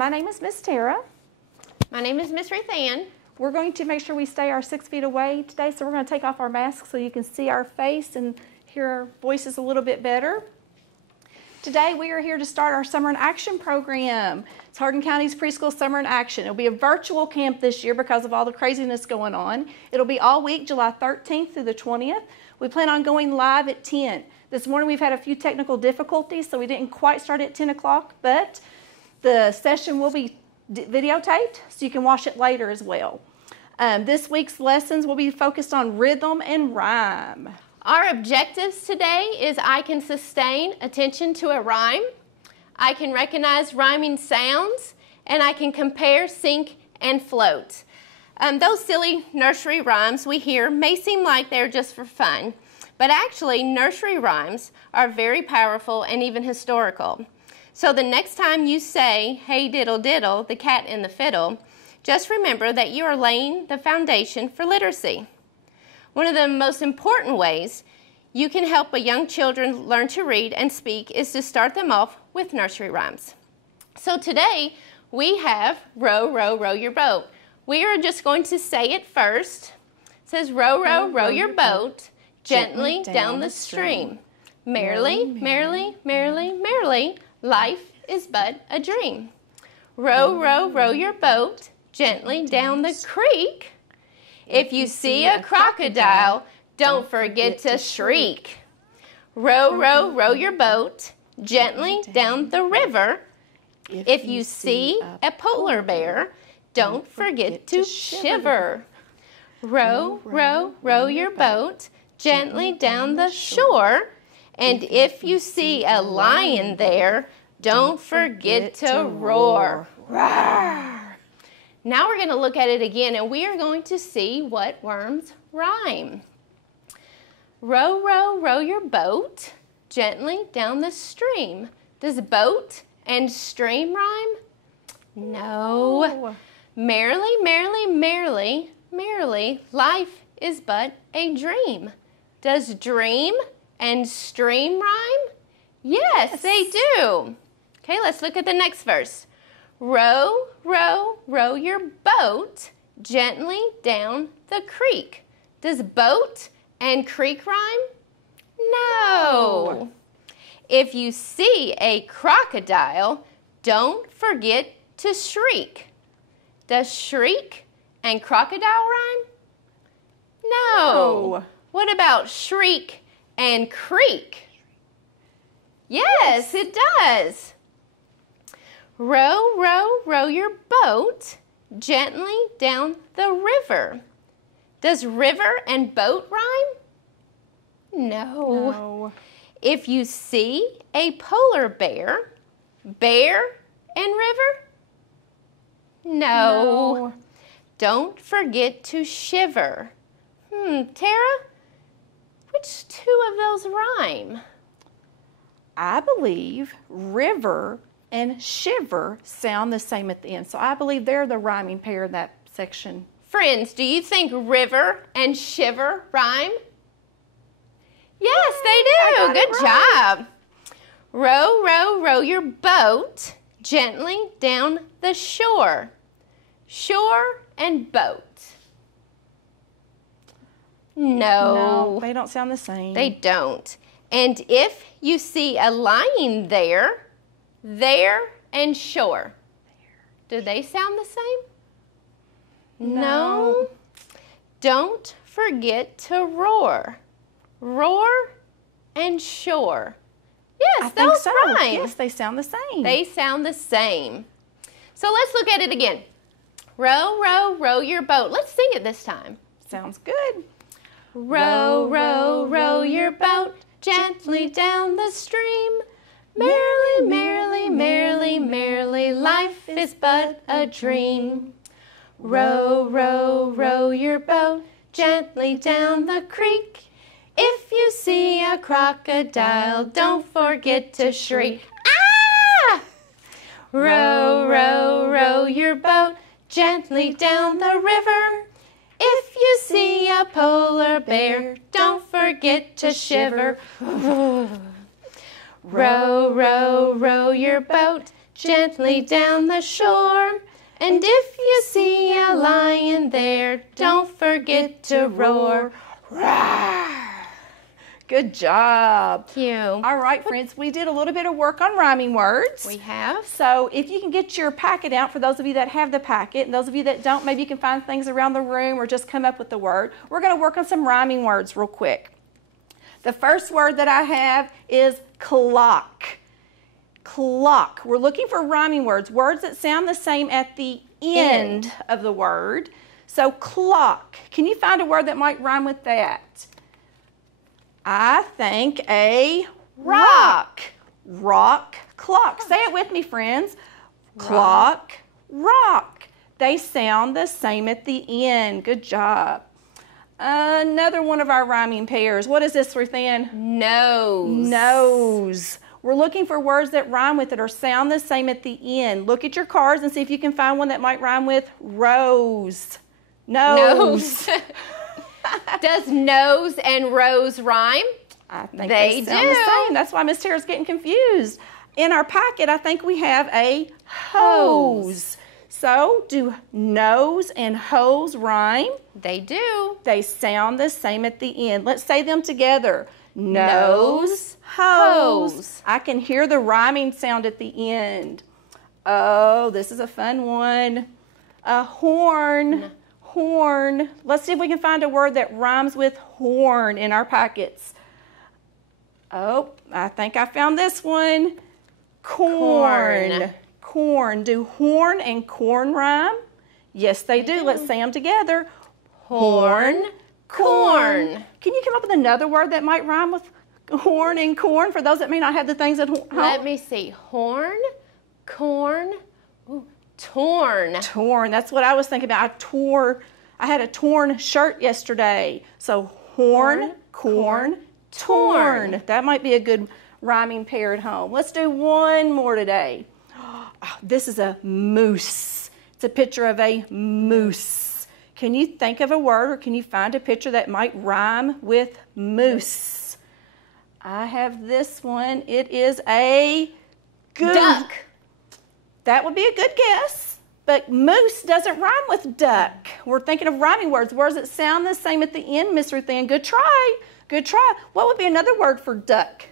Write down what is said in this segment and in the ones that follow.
My name is Miss Tara. My name is Miss Ruth Ann. We're going to make sure we stay our 6 feet away today, so we're going to take off our masks so you can see our face and hear our voices a little bit better. Today we are here to start our Summer in Action program. It's Hardin County's Preschool Summer in Action. It'll be a virtual camp this year because of all the craziness going on. It'll be all week, July 13th through the 20th. We plan on going live at 10. This morning we've had a few technical difficulties, so we didn't quite start at 10 o'clock, but the session will be videotaped, so you can watch it later as well. This week's lessons will be focused on rhythm and rhyme. Our objectives today is I can sustain attention to a rhyme, I can recognize rhyming sounds, and I can compare, sink, and float. Those silly nursery rhymes we hear may seem like they're just for fun, but actually nursery rhymes are very powerful and even historical. So the next time you say, "Hey diddle diddle, the cat and the fiddle," just remember that you are laying the foundation for literacy. One of the most important ways you can help a young children learn to read and speak is to start them off with nursery rhymes. So today we have row, row, row your boat. We are just going to say it first. It says, row, row, row your boat gently down the stream. Merrily, merrily, merrily, merrily, life is but a dream. Row, row, row your boat gently down the creek. If you see a crocodile, don't forget to shriek. Row, row, row your boat gently down the river. If you see a polar bear, don't forget to shiver. Row, row, row your boat gently down the shore. And if you see a lion there, don't forget to roar. Roar. Now we're going to look at it again, and we are going to see what words rhyme. Row, row, row your boat gently down the stream. Does boat and stream rhyme? No. Merrily, merrily, merrily, merrily, life is but a dream. Does dream and stream rhyme? Yes, they do. Okay, let's look at the next verse. Row, row, row your boat gently down the creek. Does boat and creek rhyme? No. If you see a crocodile, don't forget to shriek. Does shriek and crocodile rhyme? No. What about shriek and creek? Yes, it does. Row, row, row your boat gently down the river. Does river and boat rhyme? No. If you see a polar bear, bear and river? No. Don't forget to shiver. Tara, which two of those rhyme? I believe river and shiver sound the same at the end. So I believe they're the rhyming pair in that section. Friends, do you think river and shiver rhyme? Yes, they do. Good job. Row, row, row your boat gently down the shore. Shore and boat. No, they don't sound the same. They don't. And if you see a lion there, there and shore, do they sound the same? No. Don't forget to roar. Roar and shore. Yes, those rhyme. Yes, they sound the same. They sound the same. So let's look at it again. Row, row, row your boat. Let's sing it this time. Sounds good. Row, row, row your boat gently down the stream. Merrily, merrily, merrily, merrily, life is but a dream. Row, row, row your boat gently down the creek. If you see a crocodile, don't forget to shriek. Ah! Row, row, row your boat gently down the river. If you see a polar bear, don't forget to shiver. Row, row, row your boat gently down the shore. And if you see a lion there, don't forget to roar. Good job. Thank you. All right, friends, we did a little bit of work on rhyming words. We have. So if you can get your packet out, for those of you that have the packet, and those of you that don't, maybe you can find things around the room or just come up with the word. We're going to work on some rhyming words real quick. The first word that I have is clock. Clock. We're looking for rhyming words, words that sound the same at the end of the word. So clock. Can you find a word that might rhyme with that? I think a rock. Rock, clock. Say it with me, friends. Clock, rock. They sound the same at the end. Good job. Another one of our rhyming pairs. What is this, Ruth Ann? Nose. Nose. We're looking for words that rhyme with it or sound the same at the end. Look at your cards and see if you can find one that might rhyme with rose. Nose. Does nose and rose rhyme? I think they sound the same. That's why Miss Tara's getting confused. In our packet, I think we have a hose. So, do nose and hose rhyme? They do. They sound the same at the end. Let's say them together. Nose, hose. I can hear the rhyming sound at the end. Oh, this is a fun one. A horn. Horn. Let's see if we can find a word that rhymes with horn in our packets. Oh, I think I found this one. Corn. Corn. Do horn and corn rhyme? Yes, they do. Let's say them together. Horn, corn. Can you come up with another word that might rhyme with horn and corn for those that may not have the things at home? Let me see. Horn, corn, torn. Torn. That's what I was thinking about. I had a torn shirt yesterday. So horn, corn, torn. That might be a good rhyming pair at home. Let's do one more today. Oh, this is a moose. It's a picture of a moose. Can you think of a word or can you find a picture that might rhyme with moose? I have this one. It is a duck. That would be a good guess, but moose doesn't rhyme with duck. We're thinking of rhyming words, words that sound the same at the end, Miss Ruth Ann. Good try. Good try. What would be another word for duck?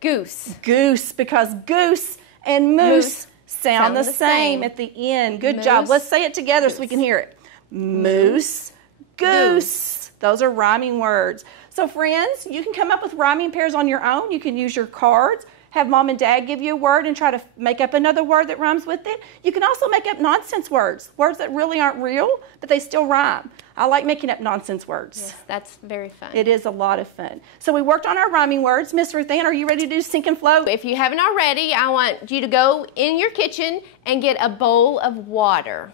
Goose. Goose, because goose and moose sound the same at the end. Good job. Let's say it together so we can hear it. Moose, goose. Those are rhyming words. So friends, you can come up with rhyming pairs on your own. You can use your cards. Have mom and dad give you a word and try to make up another word that rhymes with it. You can also make up nonsense words, words that really aren't real, but they still rhyme. I like making up nonsense words. Yes, that's very fun. It is a lot of fun. So we worked on our rhyming words. Miss Ruth Ann, are you ready to do sink and float? If you haven't already, I want you to go in your kitchen and get a bowl of water.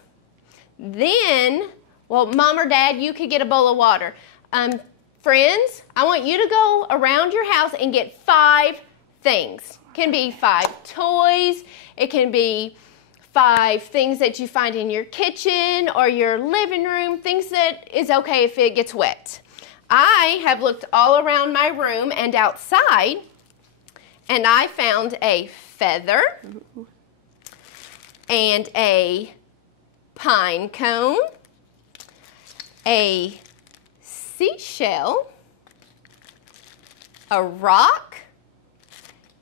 Then, well, mom or dad, you could get a bowl of water. Friends, I want you to go around your house and get 5 things. It can be 5 toys. It can be 5 things that you find in your kitchen or your living room, things that is okay if it gets wet. I have looked all around my room and outside, and I found a feather and a pine cone, a seashell, a rock,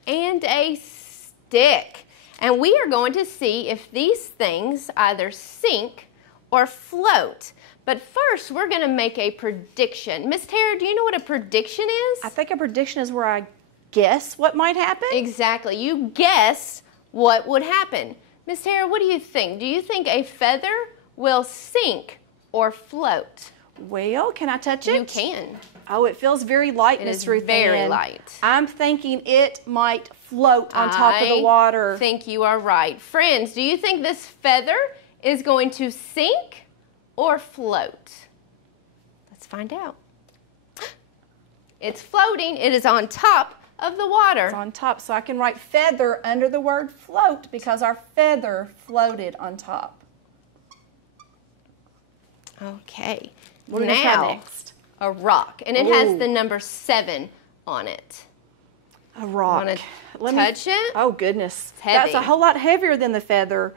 and a stick. And we are going to see if these things either sink or float. But first, we're going to make a prediction. Miss Tara, do you know what a prediction is? I think a prediction is where I guess what might happen. Exactly. You guess what would happen. Miss Tara, what do you think? Do you think a feather will sink or float? Well, can I touch it? You can. Oh, it feels very light, It Miss is Ruth very Ann. light. I'm thinking it might float on top of the water. I think you are right. Friends, do you think this feather is going to sink or float? Let's find out. It's floating. It is on top of the water. It's on top, so I can write feather under the word float because our feather floated on top. Okay. What are we gonna try next? A rock, and it has the number 7 on it. A rock. Want to touch it? Oh, goodness. It's heavy. That's a whole lot heavier than the feather.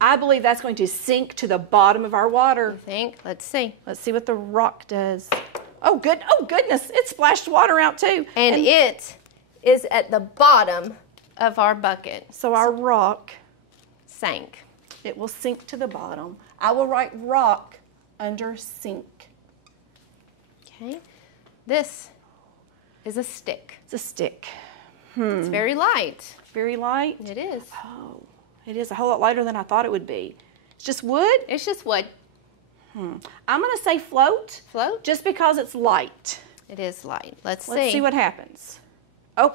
I believe that's going to sink to the bottom of our water. You think? Let's see. Let's see what the rock does. Oh, goodness. It splashed water out, too. And it is at the bottom of our bucket. So our rock, Sank. it will sink to the bottom. I will write rock under sink. Okay. This is a stick. It's a stick. It's very light. Very light. It is. Oh, it is a whole lot lighter than I thought it would be. It's just wood. It's just wood. I'm going to say float. Float? Just because it's light. It is light. Let's Let's see what happens. Oh,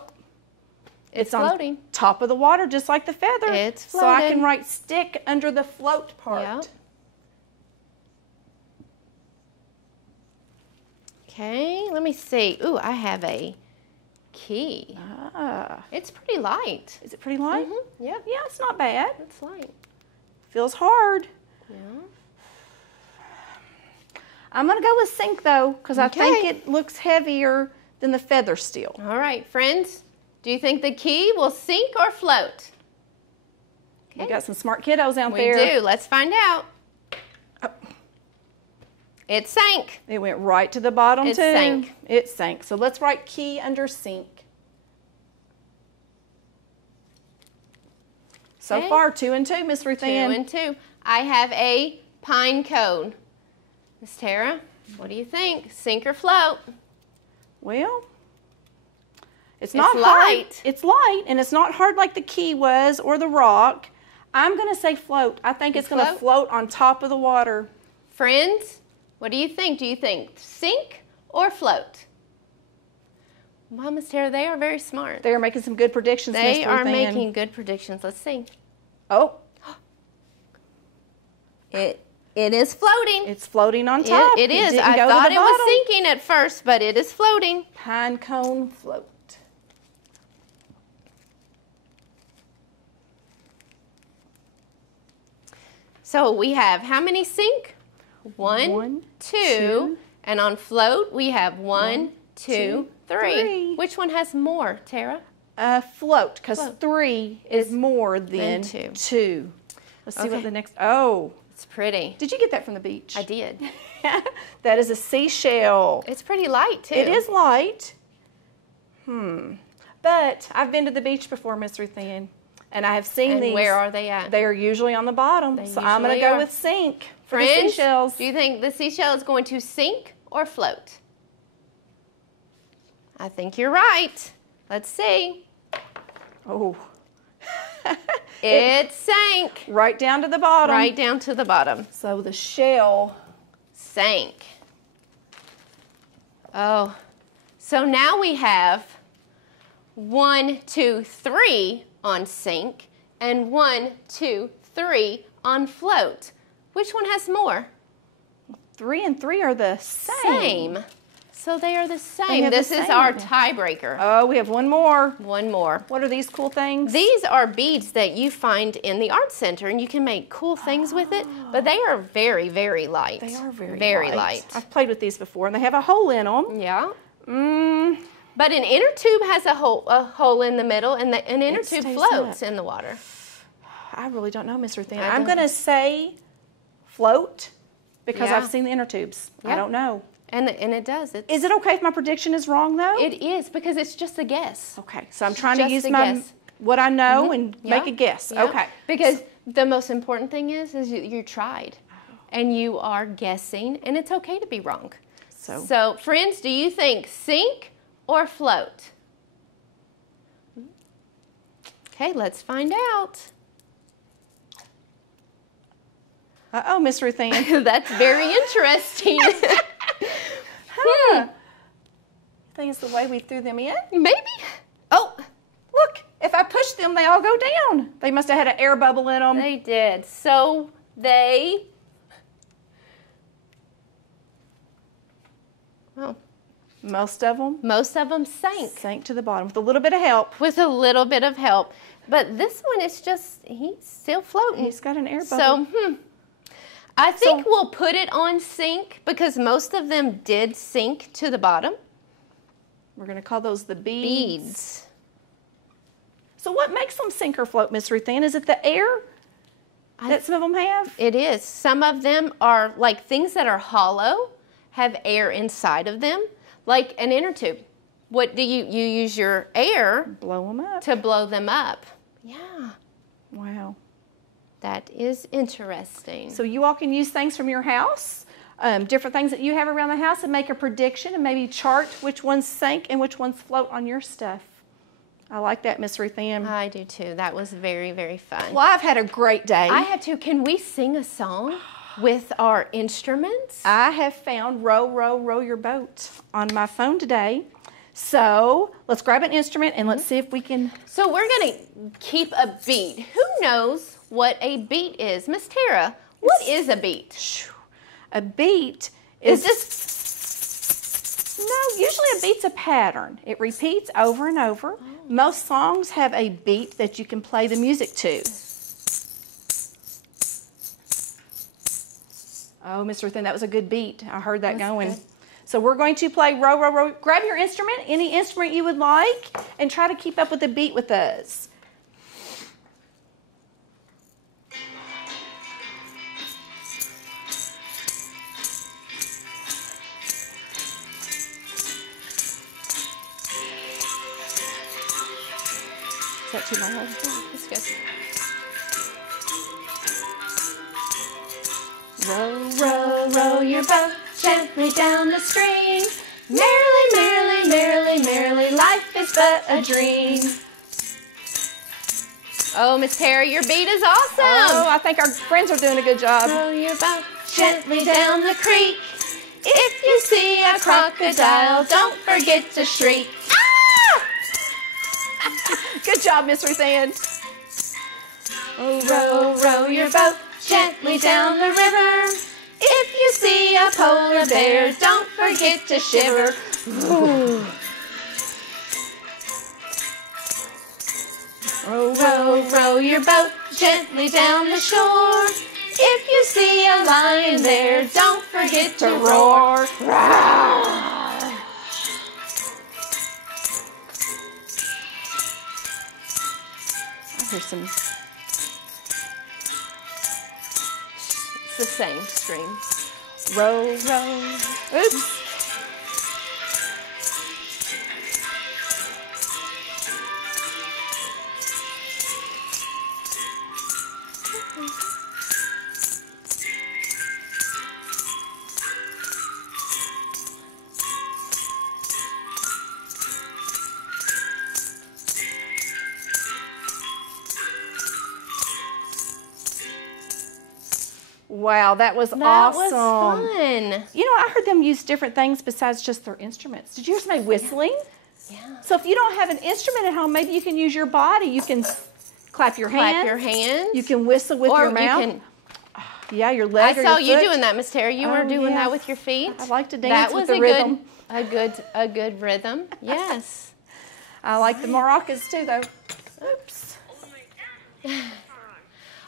It's on floating. top of the water, just like the feather. It's So I can floating. write stick under the float part. Yeah. Okay, let me see. Ooh, I have a key. Ah, It's pretty light. is it pretty light? Yeah, Yeah, it's not bad. it's light. Feels hard. Yeah. I'm going to go with sink, though, because I think Okay. it looks heavier than the feather still. All right, friends. Do you think the key will sink or float? We got some smart kiddos out We there. do. Let's find out. Oh. It sank. It went right to the bottom, It too. sank. It sank. So let's write key under sink. So Okay. far, 2 and 2, Miss Ruth 2 Ann. and 2. I have a pine cone. Miss Tara, what do you think? Sink or float? Well, it's not hard. light. It's light, and it's not hard like the key was or the rock. I'm going to say float. I think it's going to Float? float on top of the water. Friends, what do you think? Do you think sink or float? Well, Miss Tara, they are very smart. They're making some good predictions, Miss They Ruth are Ann. making good predictions. Let's see. Oh, It is floating. it's floating on top. It is. didn't I go to thought the it was bottom. sinking at first, but it is floating. Pine cone float. So we have how many sink? One, One, two, two. and on float we have one, two, three. three. Which one has more, Tara? Float, because Float. 3 is more than two. 2. Let's see what Okay. the next. Oh, It's pretty. did you get that from the beach? I did. That is a seashell. It's pretty light too. It is light. But I've been to the beach before, Miss Ruth Ann, and I have seen And these. where are they at? They are usually on the bottom. They So I'm going to usually go are. with sink for the Friends, seashells. do you think the seashell is going to sink or float? I think you're right. Let's see. Oh. It sank Right down to the bottom. right down to the bottom. So the shell. Sank. Oh, so now we have 1, 2, 3 on sink and 1, 2, 3 on float. Which one has more? 3 and 3 are the same. So they are the same. have the This is same. our tiebreaker. Oh, we have one more. One more. What are these cool things? These are beads that you find in the art center, and you can make cool things with it, but they are very, very light. They are very light. I've played with these before, and they have a hole in them. Yeah. Mm, But an inner tube has a hole in the middle, and an inner tube stays floats up. in the water. I really don't know, Miss Ruth Ann. I I'm don't. going to say float because Yeah. I've seen the inner tubes. I Yeah. don't know. And it does. Is it okay if my prediction is wrong, though? It is, because it's just a guess. Okay, so I'm trying to Just use a my guess. what I know and Yeah. make a guess. Yeah. Okay. Because the most important thing is you tried, and you are guessing, and it's okay to be wrong. So, friends, do you think sink or float? Okay, let's find out. Uh-oh, Miss Ruth Ann. That's very interesting. I think it's the way we threw them in. Maybe. Oh, Look, if I push them, they all go down. They must have had an air bubble in them. they did. So they. Well, Most of them sank sank to the bottom with a little bit of help. with a little bit of help. But this one is just, he's still floating. He's got an air So, bubble. I think we'll put it on sink because most of them did sink to the bottom. We're going to call those the beads. Beads. So what makes them sink or float, Miss Ruth Ann? Is it the air that some of them have? It is. Some of them are like things that are hollow, have air inside of them, like an inner tube. What do you use your air Blow them up. to blow them up? Yeah. Wow. That is interesting. So you all can use things from your house, different things that you have around the house, and make a prediction and maybe chart which ones sink and which ones float on your stuff. I like that, Miss Ruth Ann. I do too. That was very, very fun. Well, I've had a great day. I have to. Can we sing a song with our instruments? I have found Row, Row, Row Your Boat on my phone today. So let's grab an instrument and let's see if we can. So we're going to keep a beat. Who knows what a beat is? Miss Tara, what is a beat? A beat is just. No, usually a beat's a pattern. It repeats over and over. Oh. Most songs have a beat that you can play the music to. Oh, Miss Ruth Ann, that was a good beat. I heard that going. Good. So we're going to play Row, Row, Row. Grab your instrument, any instrument you would like, and try to keep up with the beat with us. Is that too loud? It's good. Row, row, row your boat gently down the stream. Merrily, merrily, merrily, merrily, life is but a dream. Oh, Miss Tara, your beat is awesome. Oh, I think our friends are doing a good job. Row your boat gently down the creek. If you see a crocodile, don't forget to shriek. Good job, Miss Ruth Ann. Oh, row, row your boat gently down the river. If you see a polar bear, don't forget to shiver. Row, row, row your boat gently down the shore. If you see a lion there, don't forget to roar. Here's some. It's the same stream. Row, row. Oops. Wow, that was awesome. That was fun. You know, I heard them use different things besides just their instruments. Did you hear somebody whistling? Yeah. So if you don't have an instrument at home, maybe you can use your body. You can clap your hands. Clap your hands. You can whistle with your mouth. You can, yeah, your leg or I saw your foot. you doing that, Miss Tara. You were doing that with your feet. I like to dance with the rhythm. rhythm. A good rhythm. Yes. I like the maracas too, though. Oops.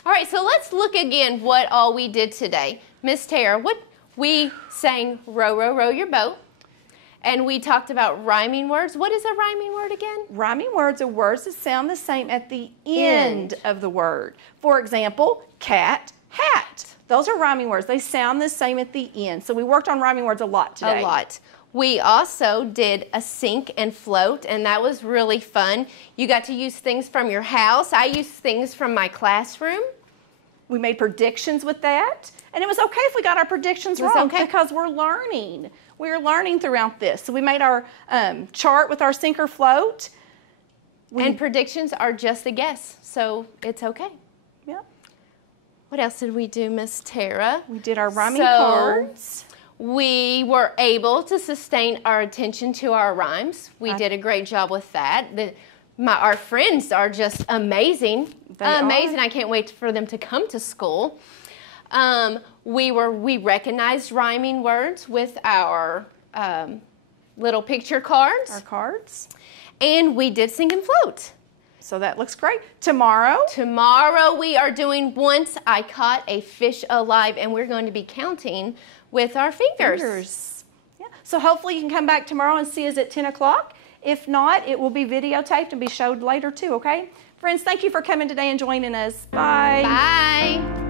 All right, so let's look again what all we did today. Miss Tara, we sang Row, Row, Row Your Boat, and we talked about rhyming words. What is a rhyming word again? Rhyming words are words that sound the same at the end of the word. For example, cat, hat. Those are rhyming words. They sound the same at the end. So we worked on rhyming words a lot today. A lot. We also did a sink and float, and that was really fun. You got to use things from your house. I used things from my classroom. We made predictions with that, and it was okay if we got our predictions wrong because we're learning. We're learning throughout this. So we made our chart with our sink or float. And predictions are just a guess, so it's okay. Yep. What else did we do, Miss Tara? We did our rhyming cards. We were able to sustain our attention to our rhymes. We did a great job with that. Our friends are just amazing. Amazing. I can't wait for them to come to school. We recognized rhyming words with our little picture cards. Our cards. And we did sing and float. So that looks great. Tomorrow we are doing Once I Caught a Fish Alive, and we're going to be counting with our fingers. Yeah. So hopefully you can come back tomorrow and see us at 10 o'clock. If not, it will be videotaped and be showed later too, okay? Friends, thank you for coming today and joining us. Bye. Bye.